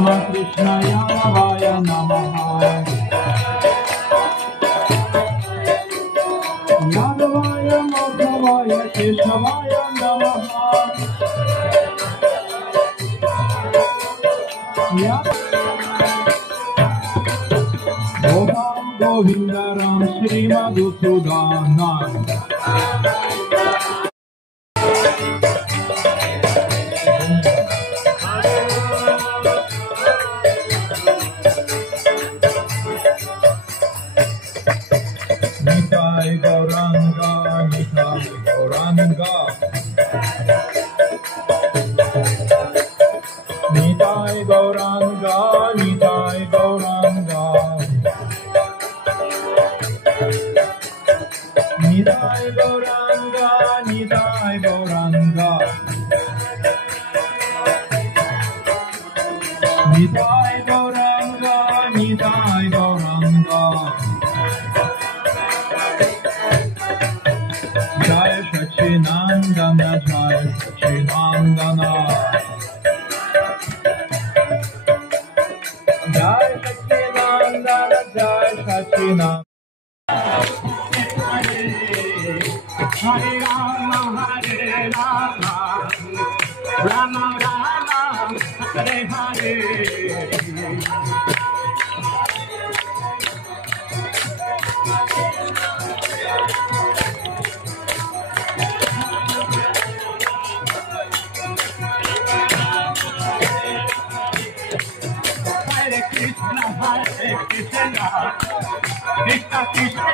Ramakrishna Vaya Namaha Yadavaya Madhavaya Keshavaya Namaha Gopal Govindaram Shri Madhusudanan Nitai Gauranga, Nitai Gauranga Nitai Gauranga, Nitai Gauranga Nitai Gauranga, Nitai Gauranga Nitai Gauranga, Nitai Gauranga Jai Sachinandana, Jai Sachinandana Jai Sachinandana, Jai Sachinandana Hare Rama, Hare Rama Rama Rama, Hare Hare Hare Krishna, Krishna Krishna